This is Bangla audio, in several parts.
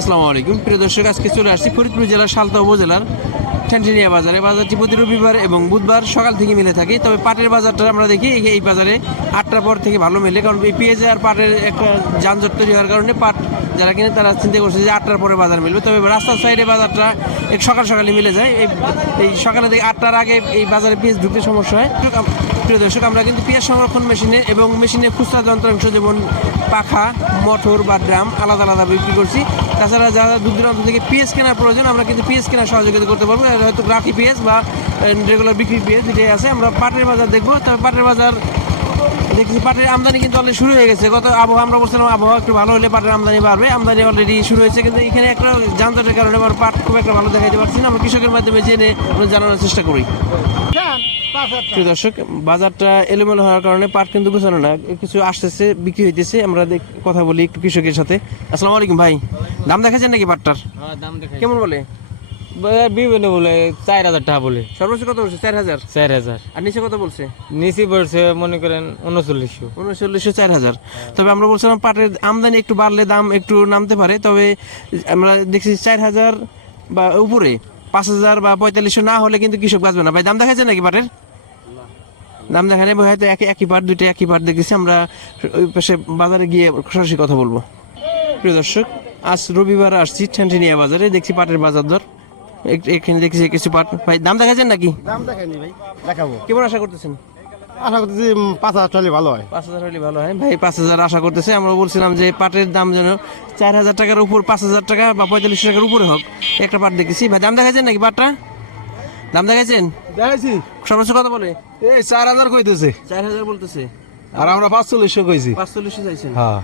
আসসালামু আলাইকুম প্রিয় দর্শক, আজকে চলে আসছি ফরিদপুর জেলার সালতা উপজেলার ঠ্যানঠেনিয়া বাজারে। বাজারটি প্রতি রবিবার এবং বুধবার সকাল থেকে মিলে থাকে। তবে পাটের বাজারটা আমরা দেখি এই বাজারে 8টার পর থেকে ভালো মেলে, কারণ এই পেঁয়াজ আর পাটের একটা যানজট তৈরি হওয়ার কারণে পাট যারা কিনে তারা চিন্তা করছে যে 8টার পরে বাজার মিলবে। তবে রাস্তার সাইডে বাজারটা এক সকালে মিলে যায়। এই সকালে থেকে 8টার আগে এই বাজারে পেঁয়াজ ঢুকতে সমস্যা হয়। প্রিয় দর্শক, আমরা কিন্তু পেঁয়াজ সংরক্ষণ মেশিনে এবং মেশিনে খুচরা যন্ত্রাংশ যেমন পাখা, মোটর বা ড্রাম আলাদা আলাদা বিক্রি করছি। তাছাড়া যারা দূর দূরান্ত থেকে পেঁয়াজ কেনার প্রয়োজন, আমরা কিন্তু পেঁয়াজ কেনার সহযোগিতা করতে পারবো। হয়তো রাখি পেঁয়াজ বা রেগুলার বিক্রি পেঁয়াজ যেটাই আছে। আমরা পাটের বাজার দেখবো। তবে পাটের বাজার দেখছি পাটের আমদানি কিন্তু অলরেডি শুরু হয়ে গেছে। গত আবহাওয়া আমরা বলছিলাম আবহাওয়া একটু ভালো হলে পাটের আমদানি বাড়বে, আমদানি অলরেডি শুরু হয়েছে। কিন্তু এখানে একটা যানজটের কারণে আমার পাট খুব একটা ভালো দেখাইতে পারছি না। আমরা কৃষকের মাধ্যমে জেনে জানানোর চেষ্টা করি। প্রিয় দর্শক, বাজারটা এলোমেলো হওয়ার কারণে পাট কিন্তু গোছানো না, কিছু আসতেছে বিক্রি হইতেছে। আমরা কথা বলি একটু কৃষকের সাথে। আসসালামু আলাইকুম ভাই, দাম দেখাচ্ছেন নাকি পাটটার? কেমন বলে? বিভিন্ন বলে 4,000 টাকা বলে। সর্বোচ্চ কত বলছে? 4,000। 4,000 আর নিচে কত বলছে? নিচে পড়ছে মনে করেন 3900। 3900, 4,000। তবে আমরা বলছিলাম পাটের আমদানি একটু বাড়লে দাম একটু নামতে পারে। তবে আমরা দেখছি 4,000 বা উপরে, 5,000 বা 4500 না হলে কিন্তু কৃষক বাঁচবে না। ভাই দাম দেখাচ্ছেন নাকি পাটের? দাম দেখা নেই, হয়তো একই পাট, দুইটা একই পাট দেখেছি। আমরা ওই পাশে বাজারে গিয়ে সরাসরি কথা বলবো। প্রিয় দর্শক, আজ রবিবার আসছি ঠ্যানঠেনিয়া বাজারে, দেখছি পাটের বাজার দর। এখানে দেখছি কিছু পাট। ভাই দাম দেখাচ্ছেন নাকি? দাম দেখাইনি ভাই, দেখাবো। কেমন আশা করতেছেন? আশা করতেছি 5,000 হলে ভালো হয়। 5,000 হলে ভালো হয়। ভাই 5,000 আশা করতেছে। আমরা বলছিলাম যে পাটের দাম যেন 4,000 টাকার উপর, 5,000 টাকা বা 4500 টাকার উপরে হোক। একটা পাট দেখেছি। ভাই দাম দেখাচ্ছেন নাকি পাটটা? দাম দেখাচ্ছেন? দেখাইছি। সর্বোচ্চ কত বলে? এই 4,000 কইতেছে, 4,000 বলতেছে। আর আমরা 4500 কইছি। 4500 চাইছেন? হ্যাঁ,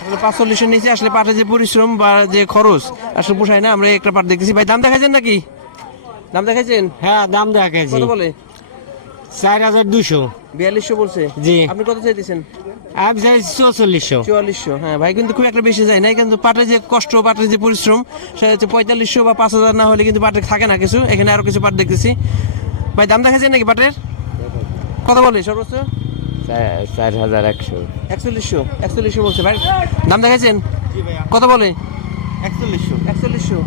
আসলে 4500 নিচে আসলে পাটের যে পরিশ্রম বা যে খরচ আসলে পোষায় না। আমরা একটা পাট দেখতেছি। ভাই দাম দেখাচ্ছেন নাকি? দাম দেখাচ্ছেন? হ্যাঁ, দাম দেখাইছি। কত বলে? 4,200। 4200 বলছে। জি। আপনি কত চাইতেছেন? আমি চাইছি 4400। 4400। হ্যাঁ ভাই, কিন্তু খুব একটা বেশি যায় না। কিন্তু পাটের যে কষ্ট, পাটের যে পরিশ্রম, সেটা হচ্ছে 4500 বা 5,000 না হলে কিন্তু পাটে থাকে না কিছু। এখানে আরো কিছু পাট দেখতেছি। ভাই দাম দেখাচ্ছেন নাকি পাটের? কত বলে সর্বোচ্চ? 4,100। 4100 বলছে। ভাই দাম দেখাচ্ছেন? কত বলে? 4100।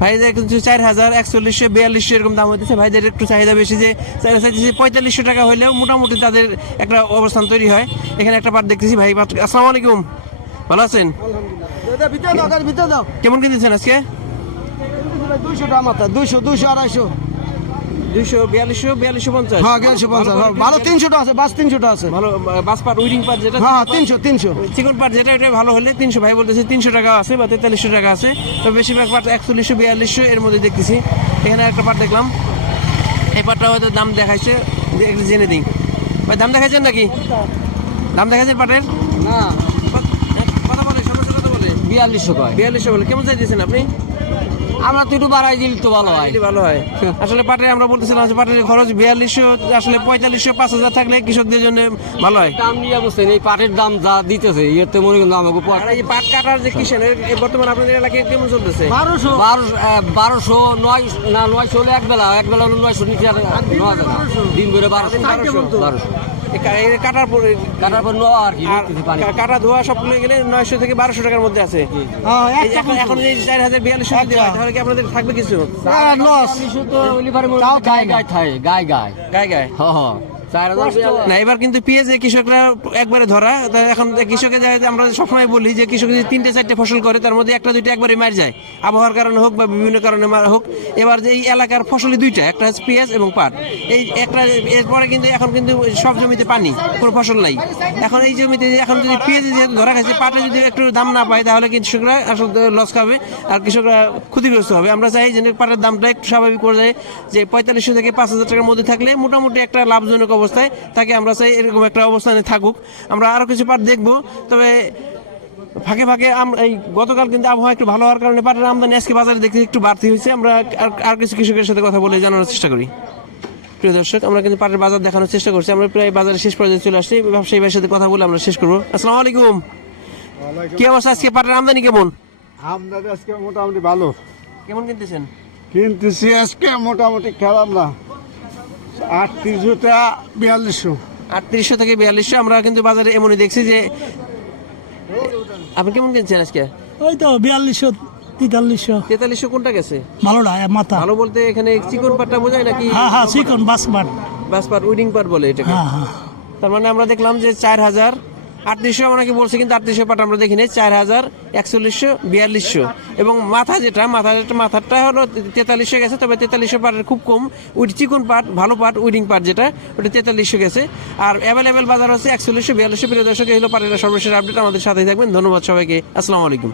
ভাই কিন্তু 4,000, 4100, 4200 এরকম দাম হইতেছে। ভাইদের একটু চাহিদা বেশি, যে 4500 টাকা হইলেও মোটামুটি তাদের একটা অবস্থান তৈরি হয়। এখানে একটা পাট দেখতেছি। ভাই আসসালামু আলাইকুম, ভালো আছেন? কেমন কিনতেছেন আজকে? 200 টাকা মাত্রা, 200, 200, 250। 200, 4250। হ্যাঁ, 250। ভালো 300 টাকা আছে, বাস 300 টাকা আছে। ভালো বাস পাট, উইডিং পাট যেটা, হ্যাঁ, 300। চিকন পাট যেটা, এটা ভালো হলে 300। ভাই বলতেছে 300 টাকা আছে বা 4300 টাকা আছে। তবে বেশিরভাগ পাট 4100, 4200 এর মধ্যে দেখতেছি। এখানে একটা পাট দেখলাম, এই পাটটা হয়তো দাম দেখাইছে, একটু জেনে দিই। ভাই দাম দেখাইছেন নাকি? দাম দেখাইছেন পাটের? না, কথা বলে, সর্বোচ্চ কত বলে? 4200 কয়। 4200 বলে। কেমন চাইতেছেন আপনি? আমরা তো একটু বাড়াই দিলে তো ভালো হয়। এটি ভালো হয়। আসলে পাটে আমরা বলতেছিলাম যে পাটের খরচ 4200, আসলে 4500, 5000 থাকলে কৃষকদের জন্য ভালো হয়। দাম নিয়ে বসছেন, এই পাটের দাম যা দিতেছে ইয়েতে মনে করেন আমাকে আর এই যে পাট কাটার যে কিষেন, বর্তমানে আপনাদের এলাকায় কেমন চলতেছে? 1200, 900 হলে এক বেলা হলো 900 নিচে 9,000 দিন ভরে 1200। কাটার পরে কাটার পর আর কি নিতেছে পানি। কাটা ধোয়া সবগুলো গেলে 900 থেকে 1200 টাকার মধ্যে আছে। এখন এই 4042 দেওয়া হয়, তাহলে কি আপনাদের থাকবে কিছু? গায়ে গায়ে গায়ে না। এবার কিন্তু পেঁয়াজে কৃষকরা একবারে ধরা। এখন কৃষকের জায়গায় আমরা সবসময় বলি যে কৃষক যদি 3-4টে ফসল করে, তার মধ্যে 1-2টা একবারে মার যায়, আবহাওয়ার কারণে হোক বা বিভিন্ন কারণে হোক। এবার যে এই এলাকার ফসলই 2টা, একটা হচ্ছে পেঁয়াজ এবং পাট। এই একটা এরপরে কিন্তু এখন কিন্তু সব জমিতে পানি, কোনো ফসল নাই। এখন এই জমিতে এখন যদি পেঁয়াজ যেহেতু ধরা খাইছে, পাটে যদি একটু দাম না পায়, তাহলে কৃষকরা আসলে লস খাবে আর কৃষকরা ক্ষতিগ্রস্ত হবে। আমরা চাই যে পাটের দামটা একটু স্বাভাবিক করে যায়, যে 4500 থেকে 5000 টাকার মধ্যে থাকলে মোটামুটি একটা লাভজনক অবস্থায় তাকে আমরা চাই, এরকম একটা অবস্থানে থাকুক। আমরা আরো কিছু পাট দেখবো। তবে ফাঁকে ফাঁকে এই গতকাল কিন্তু আবহাওয়া একটু ভালো হওয়ার কারণে পাটের আমদানি আজকে বাজারে দেখতে একটু বাড়তি হয়েছে। আমরা আর কিছু কৃষকের সাথে কথা বলে জানানোর চেষ্টা করি। প্রিয় দর্শক, আমরা কিন্তু পাটের বাজার দেখানোর চেষ্টা করছি। আমরা প্রায় বাজারের শেষ পর্যায়ে চলে আসছি। ব্যবসায়ী ভাইয়ের সাথে কথা বলে আমরা শেষ করবো। আসসালামু আলাইকুম, কি অবস্থা? আজকে পাটের আমদানি কেমন? আমদানি আজকে মোটামুটি ভালো। কেমন কিনতেছেন? কিনতেছি আজকে মোটামুটি খেলাম না, 3800 টাকা, 4200। 3800 থেকে 4200। আমরা কিন্তু বাজারে এমনই দেখছি যে আপনি কেমন কিনছেন আজকে? ওই তো 4200, 4300 4300 কোনটা গেছে? ভালোটা মাথা ভালো বলতে এখানে চিকন পাটটা বোঝায় নাকি? হ্যাঁ হ্যাঁ চিকন বাসবাট বাস পাট উইডিং পাট বলে এটাকে। হ্যাঁ হ্যাঁ তার মানে আমরা দেখলাম যে 4800 আমাকে বলছে, কিন্তু 3800 পাট আমরা দেখিনি। 4000, 4100, 4200 এবং মাথাটা হলো 4300 গেছে। তবে 4300 পাটের খুব কম চিকন পাট, ভালো পাট, উইডিং পাট যেটা, ওটা 4300 গেছে। আর অ্যাভেলেবেল বাজার হচ্ছে 4100, 4200। প্রিয় দর্শক, এই হলো পাটের সর্বশেষ আপডেট। আমাদের সাথেই থাকবেন। ধন্যবাদ সবাইকে। আসসালামু আলাইকুম।